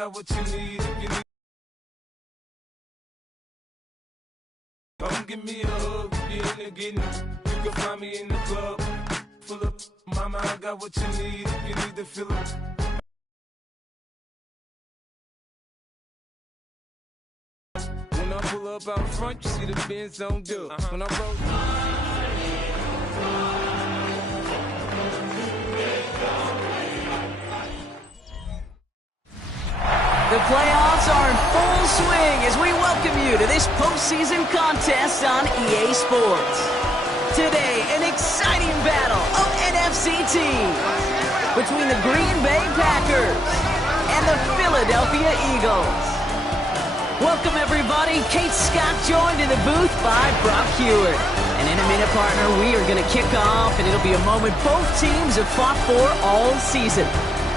got what you need. If you need, come give me a hug. If you're in the getting, you can find me in the club. Full of mama, I got what you need. If you need to fill up. When I pull up out front, you see the Benz on dub. When I roll. The playoffs are in full swing as we welcome you to this postseason contest on EA Sports. Today, an exciting battle of NFC teams between the Green Bay Packers and the Philadelphia Eagles. Welcome, everybody. Kate Scott joined in the booth by Brock Hewitt. And in a minute, partner, we are going to kick off, and it'll be a moment both teams have fought for all season.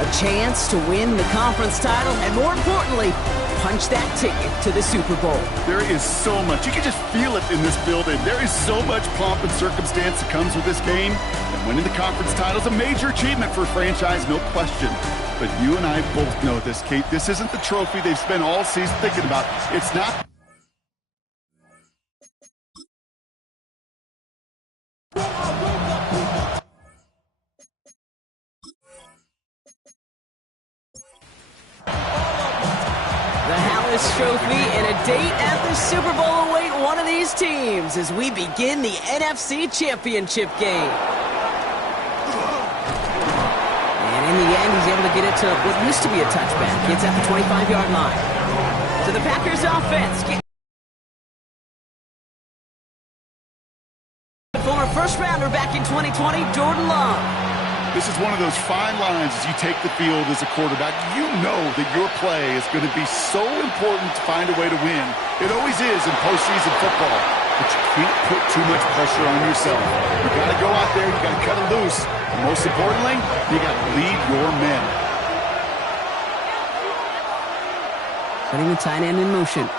A chance to win the conference title, and more importantly, punch that ticket to the Super Bowl. There is so much. You can just feel it in this building. There is so much pomp and circumstance that comes with this game. And winning the conference title is a major achievement for a franchise, no question. But you and I both know this, Kate. This isn't the trophy they've spent all season thinking about. It's not. Trophy and a date at the Super Bowl await one of these teams as we begin the NFC Championship game. And in the end, he's able to get it to what used to be a touchback. Gets at the 25-yard line. So the Packers offense. Former first-rounder back in 2020, Jordan Love. This is one of those fine lines as you take the field as a quarterback. You know that your play is going to be so important to find a way to win. It always is in postseason football, but you can't put too much pressure on yourself. You got to go out there, you got to cut it loose. And most importantly, you got to lead your men. Putting the tight end in motion.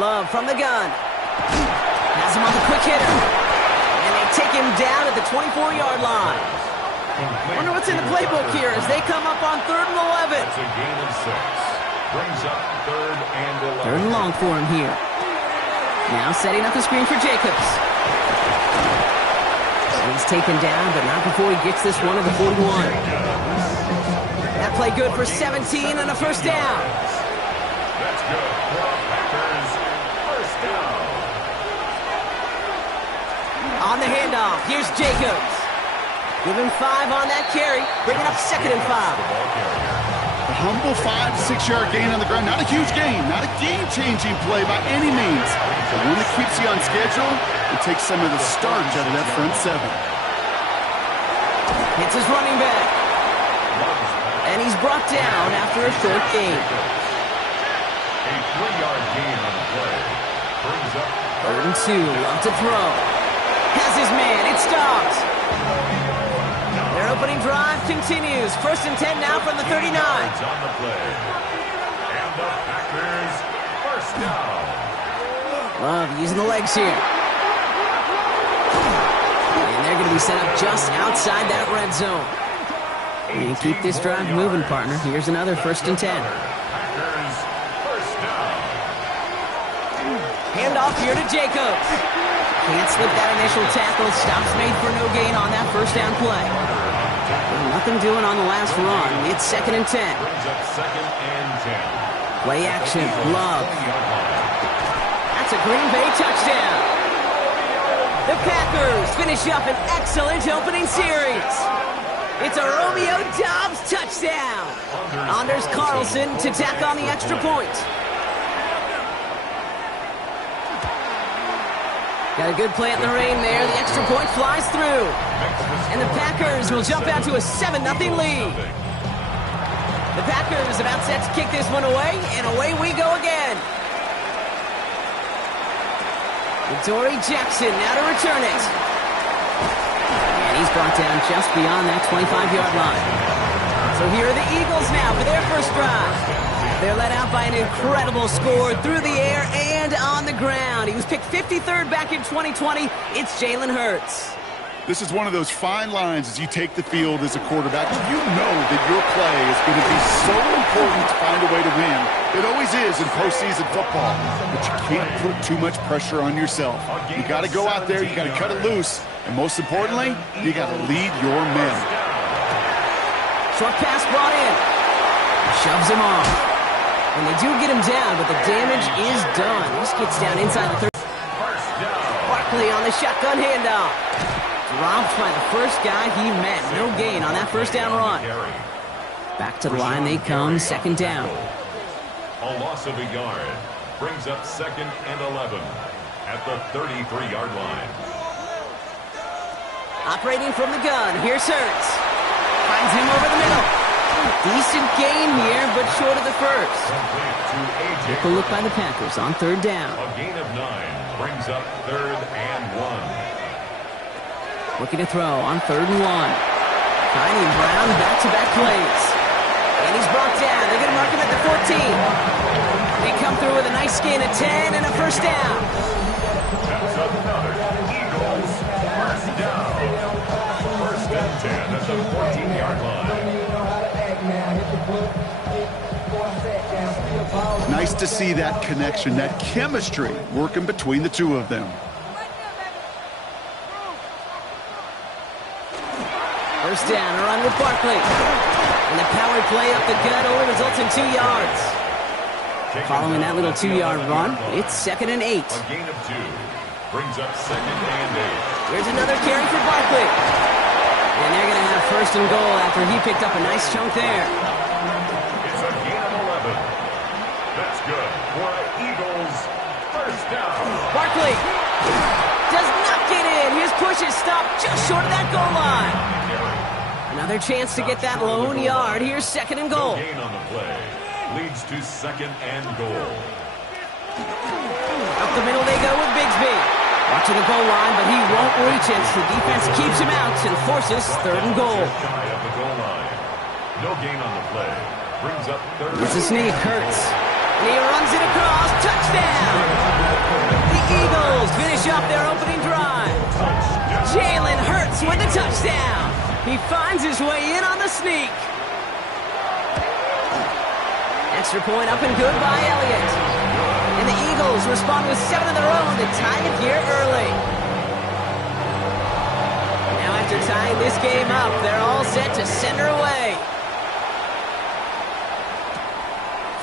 Love from the gun. Has him on the quick hitter. Take him down at the 24-yard line. Wonder what's in the playbook here as they come up on 3rd and 11. It's a gain of 6. Brings up 3rd and 11. 3rd and long for him here. Now setting up the screen for Jacobs. He's taken down, but not before he gets this one at the 41. That play good for 17 and a first down. That's good for Packers. First down. On the handoff, here's Jacobs. Give him 5 on that carry, bringing up 2nd and 5. A humble 5 to 6 yard gain on the ground. Not a huge gain, not a game-changing play by any means. But one that keeps you on schedule and takes some of the starch out of that front 7. Hits his running back. And he's brought down after a short gain. A 3-yard gain on the play. Brings up 3rd and 2, Love to throw. Has his man, it stops. Their opening drive continues. 1st and 10 now from the 39. On the play. And the Packers first down. Love using the legs here. And they're going to be set up just outside that red zone. And keep this drive moving, partner. Here's another 1st and 10. Packers first down. Handoff here to Jacobs. Can't slip that initial tackle. Stops made for no gain on that first down play. Nothing doing on the last run. It's 2nd and 10. Brings up 2nd and 10. Play action. Love. That's a Green Bay touchdown. The Packers finish up an excellent opening series. It's a Romeo Doubs touchdown. Anders Carlson to tack on the extra point. Got a good play in the rain there. The extra point flies through. And the Packers will jump out to a 7-0 lead. The Packers about set to kick this one away, and away we go again. Dory Jackson now to return it. And he's brought down just beyond that 25-yard line. So here are the Eagles now for their first drive. They're led out by an incredible score through the air and on the ground. He was picked 53rd back in 2020. It's Jalen Hurts. This is one of those fine lines as you take the field as a quarterback. You know that your play is going to be so important to find a way to win. It always is in postseason football, but you can't put too much pressure on yourself. You got to go out there, you got to cut it loose, and most importantly, you got to lead your men. Short pass brought in. Shoves him off. And they do get him down, but the damage is done. This gets down inside the 30. Barkley on the shotgun handoff. Dropped by the first guy he met. No gain on that first down run. Back to the line they come, second down. A loss of a yard brings up 2nd and 11 at the 33-yard line. Operating from the gun, here's Hurts. Finds him over the middle. Decent gain here, but short of the first. Take a look by the Packers on third down. A gain of 9 brings up 3rd and 1. Looking to throw on 3rd and 1. Finding Brown back-to-back plays. And he's brought down. They're going to mark him at the 14. They come through with a nice gain of 10 and a first down. That's another Eagles first down. 1st and 10 at the 14-yard line. Nice to see that connection, that chemistry working between the two of them. First down, a run with Barkley. And the power play up the gut only results in 2 yards. Following that little 2-yard run, it's 2nd and 8. A gain of 2 brings up 2nd and 8. Here's another carry for Barkley. And they're going to have 1st and goal after he picked up a nice chunk there. It's a gain of 11. That's good for an Eagles first down. Barkley does not get in. His push is stopped just short of that goal line. Another chance to get that lone yard. Here's 2nd and goal. No gain on the play. Leads to 2nd and goal. Up the middle they go with Bigsby. Watching the goal line, but he won't reach it. The defense keeps him out and forces 3rd and goal. Shy of the goal line. No gain on the play. Brings up 3rd. It's a sneak. Hurts. And he runs it across. Touchdown! The Eagles finish up their opening drive. Jalen Hurts with the touchdown. He finds his way in on the sneak. Extra point up and good by Elliott. And the Eagles respond with 7 of their own to tie it here early. Now after tying this game up, they're all set to send her away.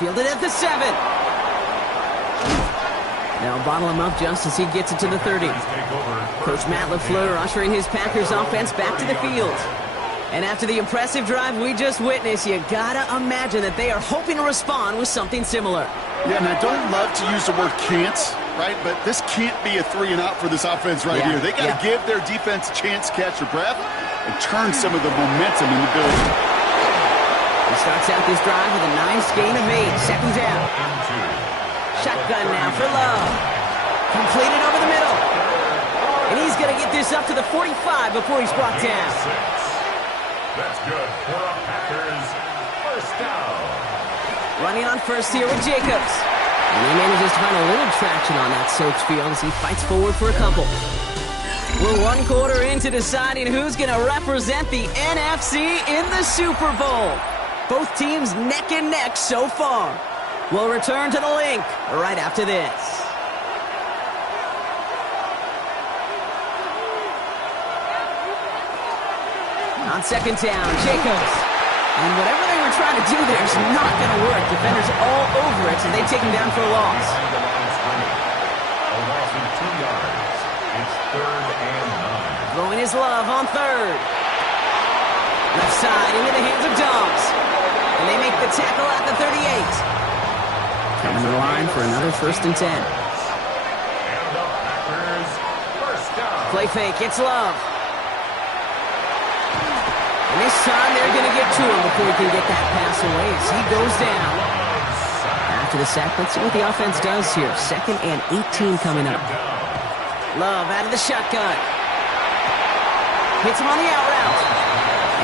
Fielded at the 7. Now bottle him up just as he gets it to the 30. Coach Matt LaFleur ushering his Packers offense back to the field. And after the impressive drive we just witnessed, you gotta imagine that they are hoping to respond with something similar. Yeah, and I don't love to use the word can't, right? But this can't be a 3-and-out for this offense right here. They got to give their defense a chance to catch their breath and turn some of the momentum in the building. He starts out this drive with a nice gain of 8. 2nd down. Shotgun now for Love. Completed over the middle. And he's going to get this up to the 45 before he's brought down. That's good for a Packers first down. Running on first here with Jacobs. And he manages to find a little traction on that soaked field as he fights forward for a couple. We're 1 quarter into deciding who's going to represent the NFC in the Super Bowl. Both teams neck and neck so far. We'll return to the link right after this. On 2nd down, Jacobs. And whatever they were trying to do there is not going to work. Defenders all over it, and they take him down for a loss. A loss of 2 yards. It's 3rd and 9. Throwing his Love on 3rd. Left side into the hands of Dobbs. And they make the tackle at the 38. Coming to the line for another 1st and 10. And the Packers first down. Play fake, it's Love. And this time they're going to get to him before he can get that pass away as he goes down. After the sack, let's see what the offense does here. 2nd and 18 coming up. Love out of the shotgun. Hits him on the out route.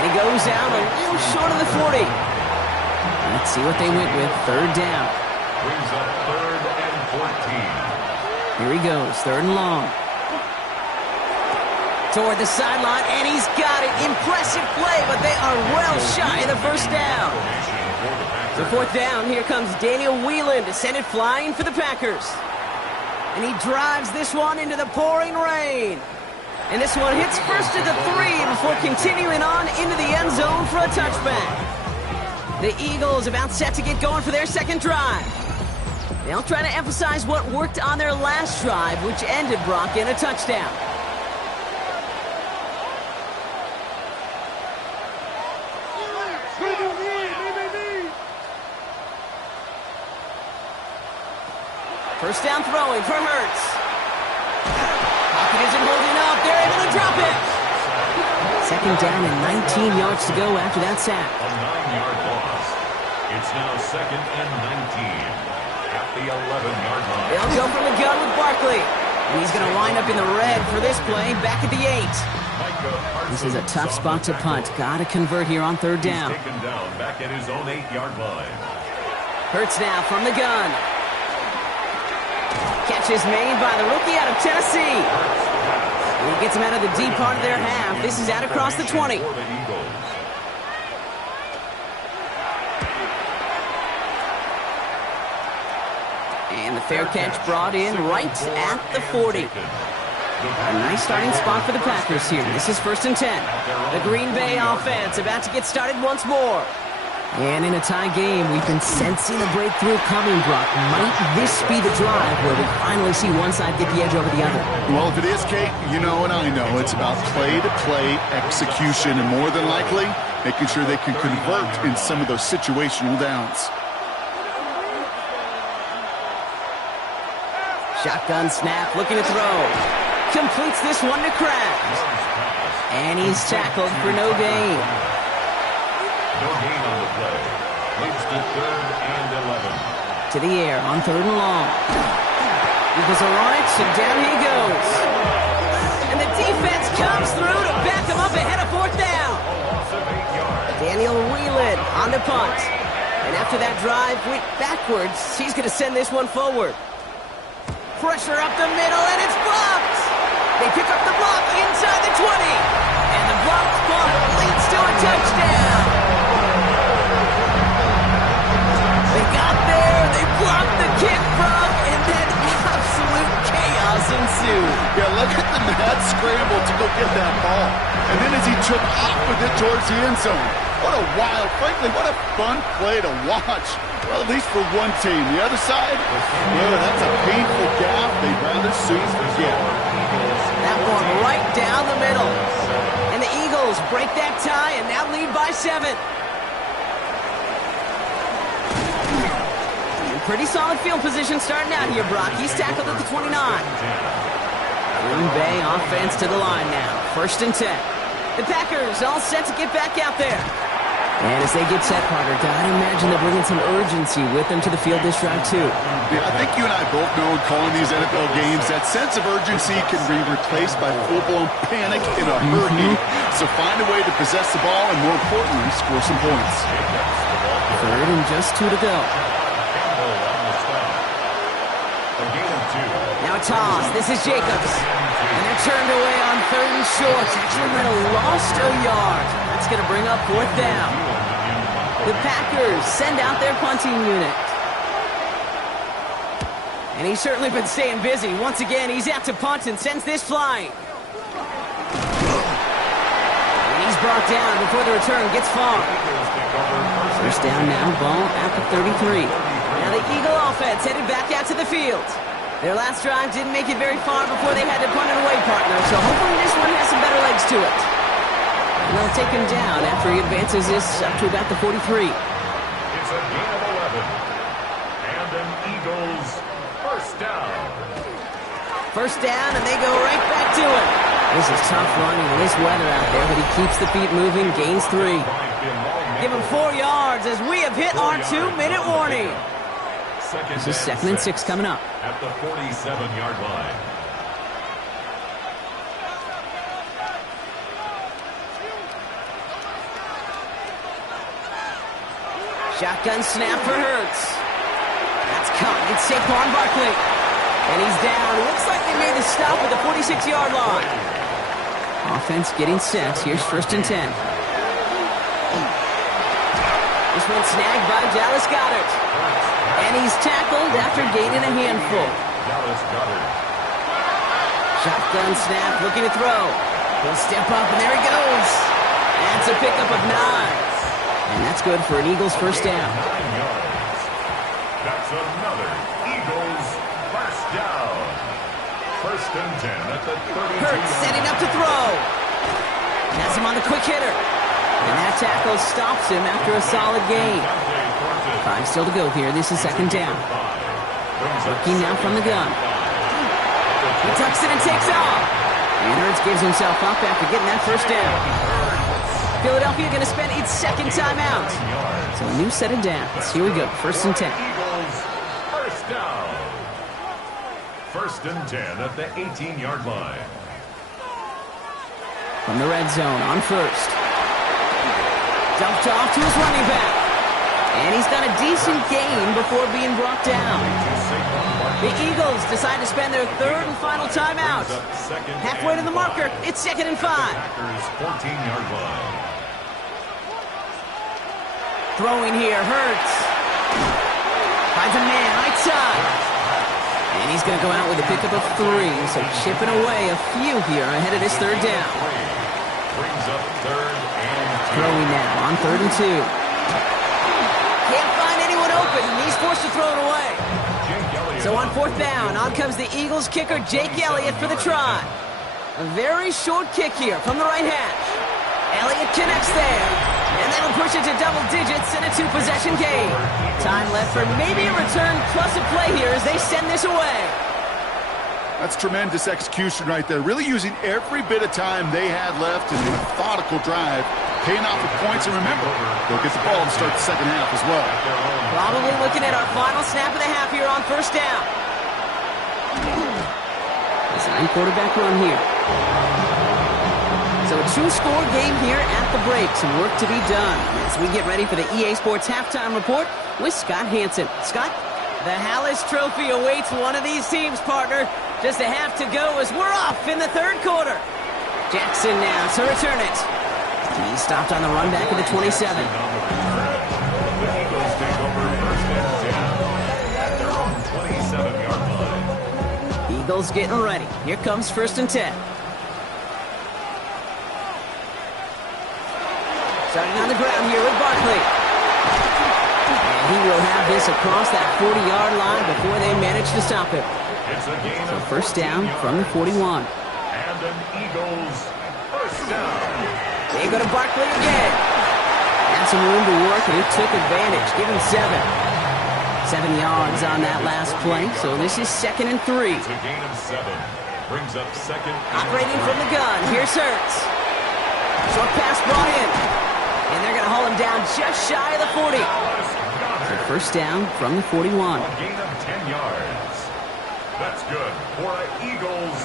And he goes down a little short of the 40. Let's see what they went with. 3rd down. Brings up 3rd and 14. Here he goes. 3rd and long. Toward the sideline, and he's got it. Impressive play, but they are well shy of the first down. So fourth down, here comes Daniel Whelan to send it flying for the Packers. And he drives this one into the pouring rain. And this one hits first at the 3 before continuing on into the end zone for a touchback. The Eagles about set to get going for their second drive. They'll try to emphasize what worked on their last drive, which ended, Brock, in a touchdown. First down throwing for Hurts. Pocket isn't holding up. They're able to drop it. Second down and 19 yards to go after that sack. A 9-yard loss. It's now second and 19 at the 11-yard line. They'll go from the gun with Barkley. And he's going to wind up in the red for this play, back at the 8. This is a tough spot to punt. Got to convert here on third down. He's taken down back at his own 8-yard line. Hurts now from the gun. Catch is made by the rookie out of Tennessee. And he gets him out of the deep part of their half. This is out across the 20. And the fair catch brought in right at the 40. A nice starting spot for the Packers here. This is first and 10. The Green Bay offense about to get started once more. And in a tie game, we've been sensing a breakthrough coming, Brock. Might this be the drive where we finally see one side get the edge over the other? Well, if it is, Kate, you know and I know it's about play-to-play execution and more than likely making sure they can convert in some of those situational downs. Shotgun snap, looking to throw. Completes this one to Kraft. And he's tackled for no gain. No gain on the play. Leads to third and 11. To the air on third and long. Eagles are on it, so down he goes. And the defense comes through to back him up ahead of fourth down. Daniel Whelan on the punt. And after that drive went backwards, he's going to send this one forward. Pressure up the middle, and it's blocked. They pick up the block inside the 20. And the blocked punt leads to a touchdown. They got there, they blocked the kick, Brock, and then absolute chaos ensued. Yeah, look at the mad scramble to go get that ball. And then as he took off with it towards the end zone. What a wild, frankly, what a fun play to watch. Well, at least for one team. The other side, well, that's a painful gap they'd rather soon forget. That one right down the middle. And the Eagles break that tie and now lead by 7. Pretty solid field position starting out here, Brock. He's tackled at the 29. Green Bay offense to the line now. First and 10. The Packers all set to get back out there. And as they get set, Carter, gotta imagine they're bringing some urgency with them to the field this drive, too. Yeah, I think you and I both know in calling these NFL games, that sense of urgency can be replaced by full-blown panic in a hurry. So find a way to possess the ball and, more importantly, score some points. Third and just 2 to go. Now a toss. This is Jacobs. And they're turned away on third and short. Actually might have lost a yard. That's going to bring up fourth down. The Packers send out their punting unit. And he's certainly been staying busy. Once again, he's out to punt and sends this flying. And he's brought down before the return gets far. First down now, ball at the 33. Now the Eagle offense headed back out to the field. Their last drive didn't make it very far before they had to punt it away, partner. So hopefully this one has some better legs to it. And they'll take him down after he advances this up to about the 43. It's a gain of 11. And an Eagles first down. First down, and they go right back to it. This is tough running in this weather out there, but he keeps the feet moving, gains 3. Give him 4 yards as we have hit our 2-minute warning. This is second and 6 coming up. At the 47-yard line. Shotgun snap for Hurts. That's caught. It's Saquon Barkley. And he's down. Looks like they made the stop at the 46-yard line. Offense getting set. Here's 1st and 10. This one snagged by Dallas Goedert. And he's tackled after gaining a handful. Dallas Goedert. Shotgun snap, looking to throw. He'll step up, and there he goes. That's a pickup of 9. And that's good for an Eagles first down. 9 yards. That's another Eagles first down. 1st and 10 at the 32. Hurts setting up to throw. Has him on the quick hitter. And that tackle stops him after a solid gain. 5 still to go here. This is 2nd down. Working now from the gun. He tucks it and takes off. And Hurts gives himself up after getting that first down. Philadelphia going to spend its 2nd timeout. So a new set of downs. Here we go. 1st and 10. Eagles first down. 1st and 10 at the 18-yard line. From the red zone on 1st. Dumped off to his running back. And he's got a decent gain before being brought down. The Eagles decide to spend their 3rd and final timeout. Halfway to the marker, it's 2nd and 5. Packers 14-yard line. Throwing here, Hurts. Finds a man right side. And he's going to go out with a pickup of 3. So chipping away a few here ahead of this 3rd down. Brings up 3rd and 2. Throwing now on 3rd and 2. Can't find anyone open, and he's forced to throw it away. So on 4th down, on comes the Eagles kicker, Jake Elliott, for the try. A very short kick here from the right hash. Elliott connects there. And that'll push it to double digits in a 2-possession game. Time left for maybe a return plus a play here as they send this away. That's tremendous execution right there. Really using every bit of time they had left in a methodical drive, paying off with points. And remember, they'll get the ball to start the 2nd half as well. Probably looking at our final snap of the half here on 1st down. Design quarterback run here. So a 2-score game here at the break. Some work to be done as we get ready for the EA Sports Halftime Report with Scott Hansen. Scott? The Hallis Trophy awaits one of these teams, partner. Just a half to go as we're off in the 3rd quarter. Jackson now to return it. He stopped on the run back at the 27. The Eagles take over 1st and 10 at their own 27-yard line. Eagles getting ready. Here comes 1st and 10. Starting on the ground here with Barkley. And he will have this across that 40-yard line before they manage to stop him. It's a gain So of 1st down from the 41. and an Eagles first down. They go to Barkley again. Had some room to work, and he took advantage. Give him 7. 7 yards on that last play, so this is 2nd and 3. It's a gain of 7. Brings up 2nd. Operating from the gun, here's Hurts. Short pass brought in. And they're going to haul him down just shy of the 40. So 1st down from the 41. A gain of 10 yards. That's good for an Eagles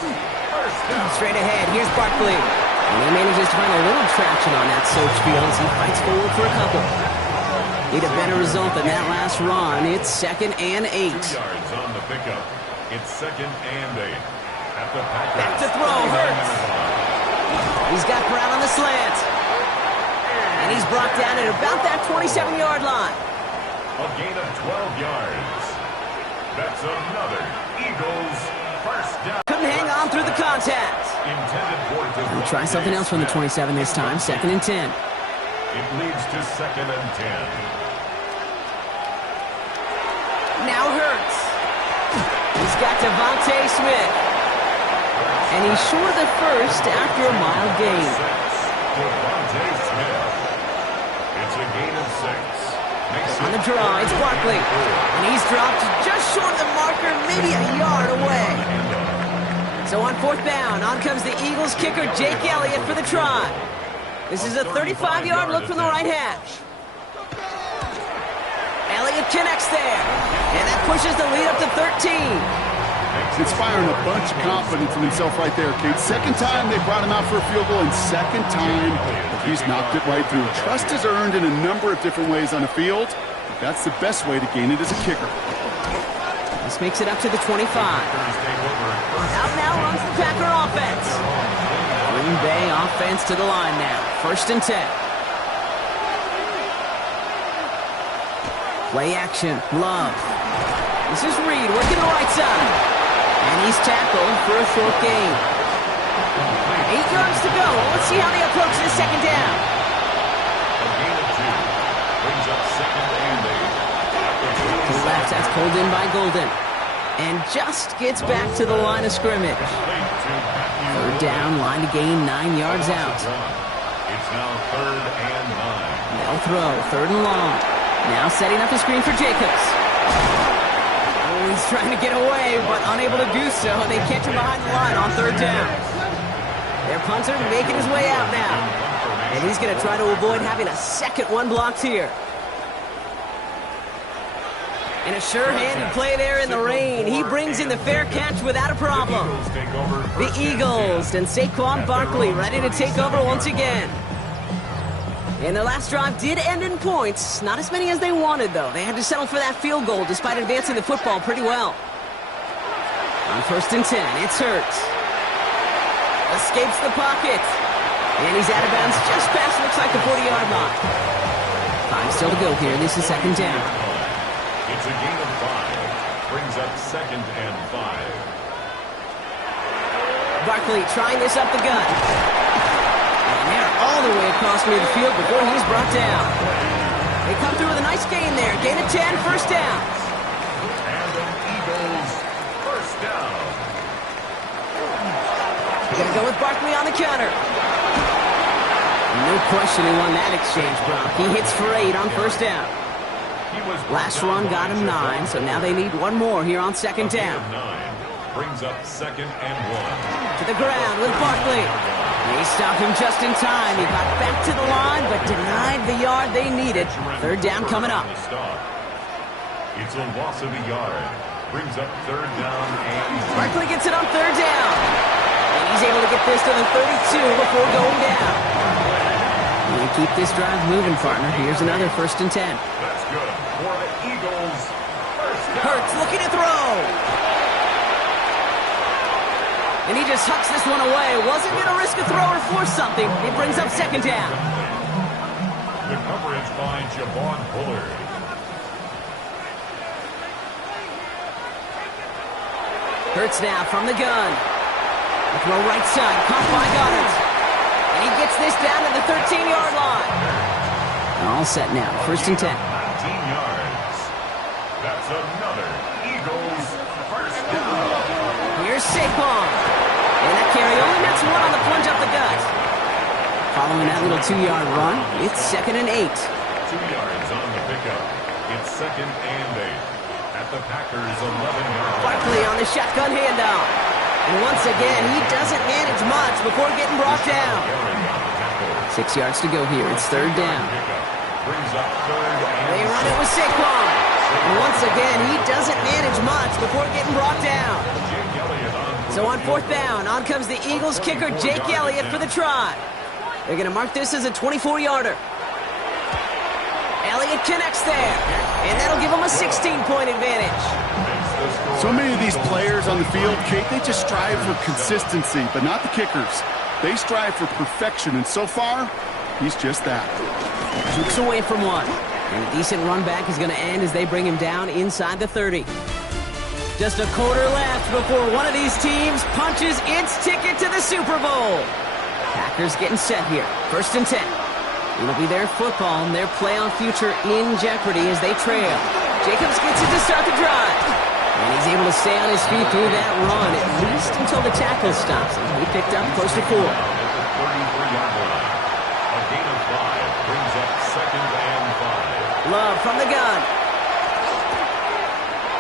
first down. Straight ahead, here's Barkley. And he manages to find a little traction on that search field as he fights forward for a couple. Need a better result than that last run. It's 2nd and 8. 2 yards on the pickup. It's 2nd and 8. At the Packers. Back to throw, Hurts. He's got Brown on the slant. And he's brought down at about that 27-yard line. A gain of 12 yards. That's another Eagles first down. Couldn't hang on through the contact. Intended for We'll try something else from the 27 this time. 2nd and 10. It leads to 2nd and 10. Now Hurts. He's got Devontae Smith. And he's short of the first after a mild gain. Devontae Smith. It's a gain of 6. On the draw, it's Barkley. And he's dropped just short of the marker, maybe a yard away. So on 4th down, on comes the Eagles kicker, Jake Elliott, for the try. This is a 35-yard look from the right hash. Elliott connects there. And that pushes the lead up to 13. Inspiring a bunch of confidence in himself right there, Kate. 2nd time they brought him out for a field goal, and 2nd time he's knocked it right through. Trust is earned in a number of different ways on the field. That's the best way to gain it as a kicker. This makes it up to the 25. Out now runs the Packer offense. 3 Green Bay offense to the line now. 1st and 10. Play action. Love. This is Reed working the right side. And he's tackled for a short gain. 8 yards to go. Let's see how they approach this 2nd down. A gain of 2. Brings up 2nd and 8. To the left, that's pulled in by Golden. And just gets back to the line of scrimmage. 3rd down, line to gain 9 yards out. It's now 3rd and 9. They'll throw, 3rd and long. Now setting up the screen for Jacobs. Oh, he's trying to get away, but unable to do so. They catch him behind the line on 3rd down. Their punter making his way out now. And he's going to try to avoid having a second one blocked here. And a sure-handed play there in the rain. He brings in the fair catch without a problem. The Eagles and Saquon Barkley ready to take over once again. And their last drive did end in points. Not as many as they wanted, though. They had to settle for that field goal despite advancing the football pretty well. On 1st and 10, it's Hurts. Escapes the pocket. And he's out of bounds just past, looks like the 40-yard line. 5 still to go here. This is 2nd down. It's a gain of 5. Brings up 2nd and 5. Barkley trying this up the gut. And they're all the way across near the field before he's brought down. They come through with a nice gain there. Gain of 10, 1st down. And an Eagles 1st down. They're going to go with Barkley on the counter. No question he won that exchange, Brock. He hits for 8 on 1st down. Last run got him 9, so now they need one more here on 2nd down. 9 brings up 2nd and 1. To the ground with Barkley. They stopped him just in time. He got back to the line, but denied the yard they needed. 3rd down coming up. It's a loss of a yard. Brings up 3rd down and... Barkley gets it on 3rd down. And he's able to get this to the 32 before going down. And keep this drive moving, partner. Here's another 1st and 10. That's good for the Eagles. 1st down. Hurts looking to throw. And he just hucks this one away. Wasn't going to risk a throw or force something. It brings up 2nd down. The coverage by Javon Bullard. Hurts now from the gun. The throw right side, caught by Goddard. And he gets this down to the 13-yard line. All set now, 1st and 10. 19 yards. That's another Eagles 1st down. Here's Saquon. And that carry only nets 1 on the plunge up the gut. Following that little 2-yard run, it's 2nd and 8. 2 yards on the pickup. It's 2nd and 8. At the Packers' 11-yard line. Barkley on the shotgun handoff. And once again, he doesn't manage much before getting brought down. 6 yards to go here. It's 3rd down. They run it with Saquon. And once again, he doesn't manage much before getting brought down. So on 4th down, on comes the Eagles kicker, Jake Elliott, for the try. They're going to mark this as a 24-yarder. Elliott connects there. And that'll give him a 16-point advantage. So many of these players on the field, Kate, they just strive for consistency, but not the kickers. They strive for perfection, and so far, he's just that. Keeps away from one. And a decent run back is going to end as they bring him down inside the 30. Just a quarter left before one of these teams punches its ticket to the Super Bowl. Packers getting set here. 1st and 10. It'll be their football and their playoff future in jeopardy as they trail. Jacobs gets it to start the drive. And he's able to stay on his feet through that run, at least until the tackle stops him. He picked up close to 4. A gain of 5 brings up 2nd and 5. Love from the gun.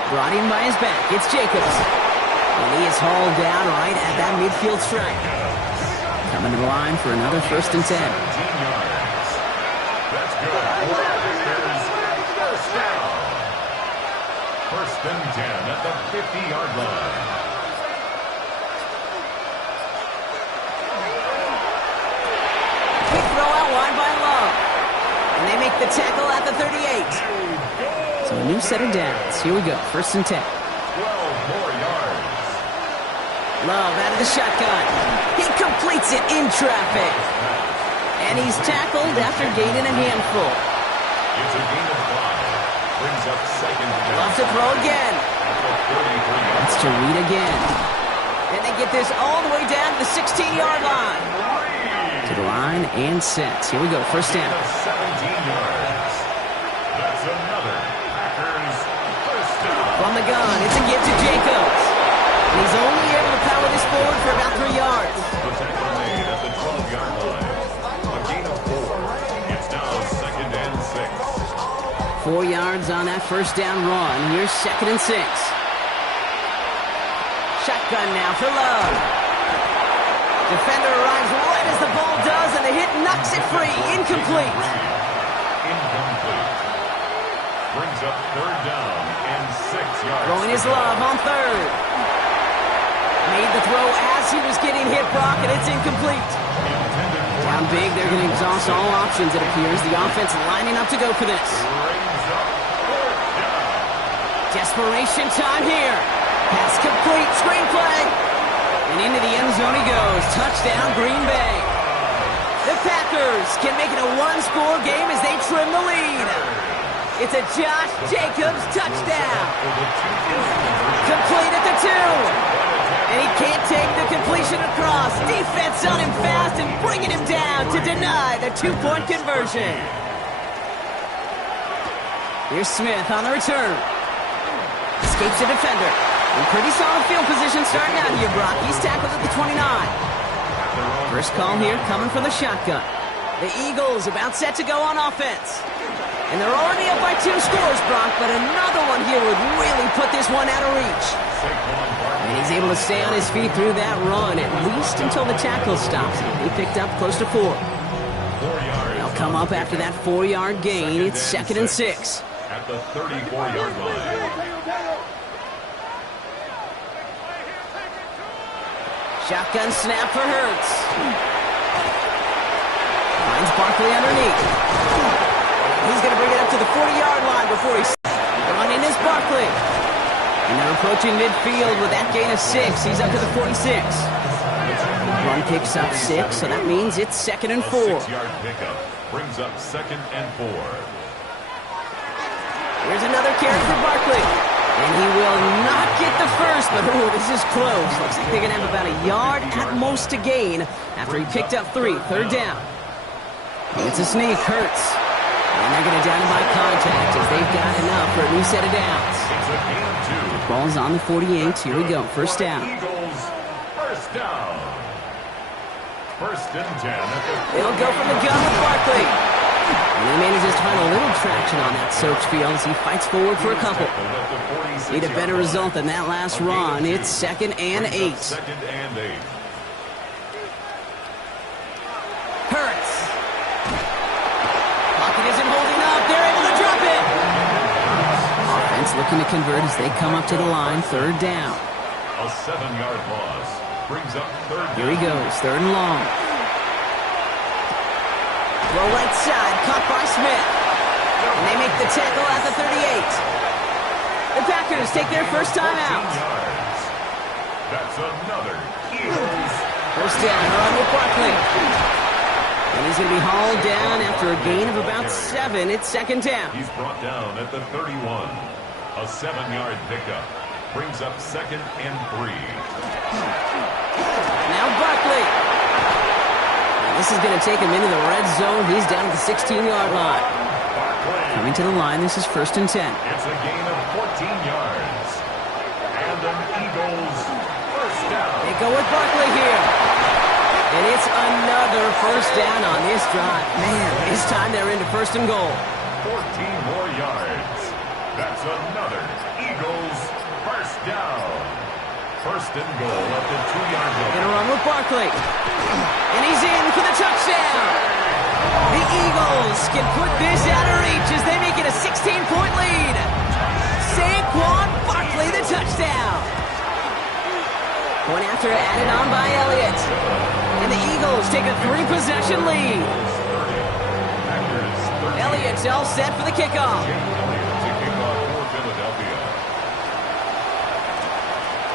Brought in by his back. It's Jacobs. And he is hauled down right at that midfield stripe. Coming to the line for another 1st and 10. 17 yards. That's good. Packers 1st down. 1st and 10 at the 50-yard line. Quick throw out wide by Love. And they make the tackle at the 38. So a new set of downs. Here we go. 1st and 10. 12 more yards. Love out of the shotgun. Incomplete. completes it in traffic. And he's tackled after gaining a handful. It's a gain of 5. Brings up second down. Loves to throw again. Wants to read again. And they get this all the way down to the 16-yard line. To the line and set. Here we go, first down. 17 yards. That's another Packers first down. From the gun, it's a give to Jacobs. And he's only able to power this forward for about 3 yards. The tackle made at the 12-yard line. A gain of 4. It's now second and 6. 4 yards on that first down run. Here's second and 6. Shotgun now for Love. Defender arrives right as the ball does, and the hit knocks it free. Incomplete. Incomplete. Brings up third down and 6 yards. Throwing his Love on third. Made the throw as he was getting hit, Brock, and it's incomplete. Down big, they're going to exhaust all options, it appears. The offense lining up to go for this. Desperation time here. Pass complete, screenplay. And into the end zone he goes. Touchdown, Green Bay. The Packers can make it a one-score game as they trim the lead. It's a Josh Jacobs touchdown. Complete at the 2. And he can't take the completion across. Defense on him fast and bringing him down to deny the 2-point conversion. Here's Smith on the return. Escapes the defender. In pretty solid field position starting out here, Brock. He's tackled at the 29. First call here coming from the shotgun. The Eagles about set to go on offense. And they're already up by 2 scores, Brock, but another one here would really put this one out of reach. And he's able to stay on his feet through that run, at least until the tackle stops him. He picked up close to 4. They'll come up after that 4-yard gain. It's second and 6. At the 34-yard line. Shotgun snap for Hurts. Finds Barkley underneath. He's going to bring it up to the 40-yard line before he's running is Barkley. And they're approaching midfield with that gain of 6. He's up to the 46. Run picks up 6, so that means it's second and 4. 6-yard pickup brings up second and 4. Here's another carry for Barkley. And he will not get the first, but ooh, this is close. Looks like they're going to have about a yard at most to gain after he picked up 3. Third down. It's a sneak, Hurts. And they're going to down him by contact as they've got enough for a new set of downs. It's a gain of 2. Ball's on the 48. Here we go. First down. Eagles, first down. First and 10 at the They'll go from the gun with Barkley. And he manages to find a little traction on that search field as he fights forward for a couple. Need a better result than that last run. It's second and 8. Second and 8. Hurts. Pocket isn't holding up. They're able to drop it. Offense looking to convert as they come up to the line. Third down. A 7-yard loss brings up third down. Here he goes. Third and long. Throw right side. Caught by Smith. And they make the tackle at the 38. The Packers take their first time out. Yards. That's another Eagles. First down, run with Barkley. And he's going to be hauled down after a gain of about 7. It's second down. He's brought down at the 31. A 7-yard pickup brings up second and 3. Now Barkley. And this is going to take him into the red zone. He's down at the 16-yard line. Coming to the line, this is first and 10. It's a gain of 14 yards. And an Eagles first down. They go with Barkley here. And it's another first down on this drive. Man, this time they're into first and goal. 14 more yards. That's another Eagles first down. First and goal at the 2-yard line. Gonna run with Barkley. And he's in for the touchdown. The Eagles can put this out of reach as they make it a 16-point lead. Saquon Barkley, the touchdown. Point after added on by Elliott. And the Eagles take a 3-possession lead. Elliott's all set for the kickoff.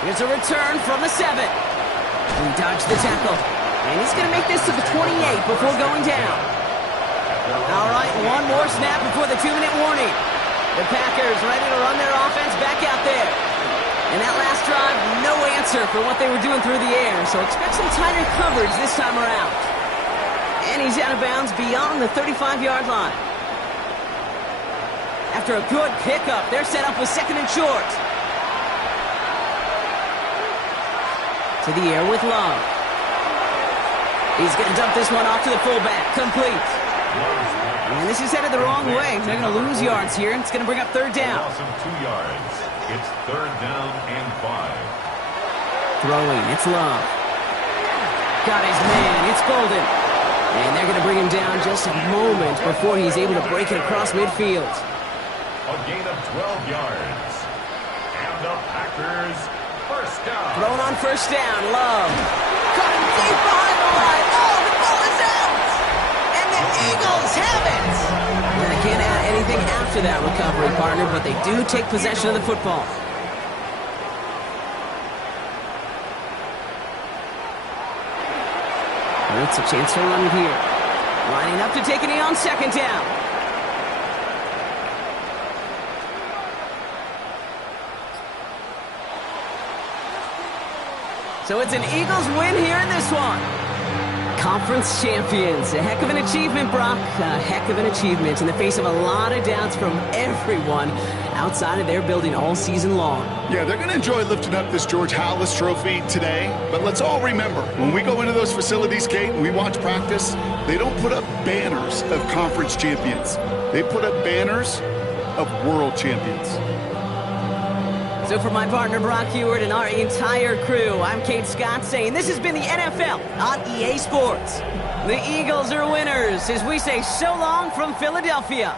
Here's a return from the 7. He dodged the tackle. And he's going to make this to the 28 before going down. All right, one more snap before the 2-minute warning. The Packers ready to run their offense back out there. And that last drive, no answer for what they were doing through the air, so expect some tighter coverage this time around. And he's out of bounds beyond the 35-yard line. After a good pickup, they're set up with 2nd and short. To the air with Love. He's going to dump this one off to the fullback. Complete. And this is headed the wrong way. They're going to lose yards here. It's going to bring up 3rd down. Loss of 2 yards. It's 3rd down and 5. Throwing. It's Love. Got his man. It's Golden. And they're going to bring him down just a moment before he's able to break it across midfield. A gain of 12 yards. And the Packers, 1st down. Thrown on 1st down. Love. Caught him deep behind the line. Oh, the ball is out. And the Eagles have it. Well, they can't add anything after that recovery, partner, but they do take possession of the football. It's a chance to run here. Lining up to take a knee on 2nd down. So it's an Eagles win here in this one. Conference champions. A heck of an achievement, Brock. A heck of an achievement in the face of a lot of doubts from everyone outside of their building all season long. Yeah, they're going to enjoy lifting up this George Halas trophy today. But let's all remember, when we go into those facilities, Kate, and we watch practice, they don't put up banners of conference champions. They put up banners of world champions. So for my partner Brock Heward and our entire crew, I'm Kate Scott saying this has been the NFL on EA Sports. The Eagles are winners as we say so long from Philadelphia.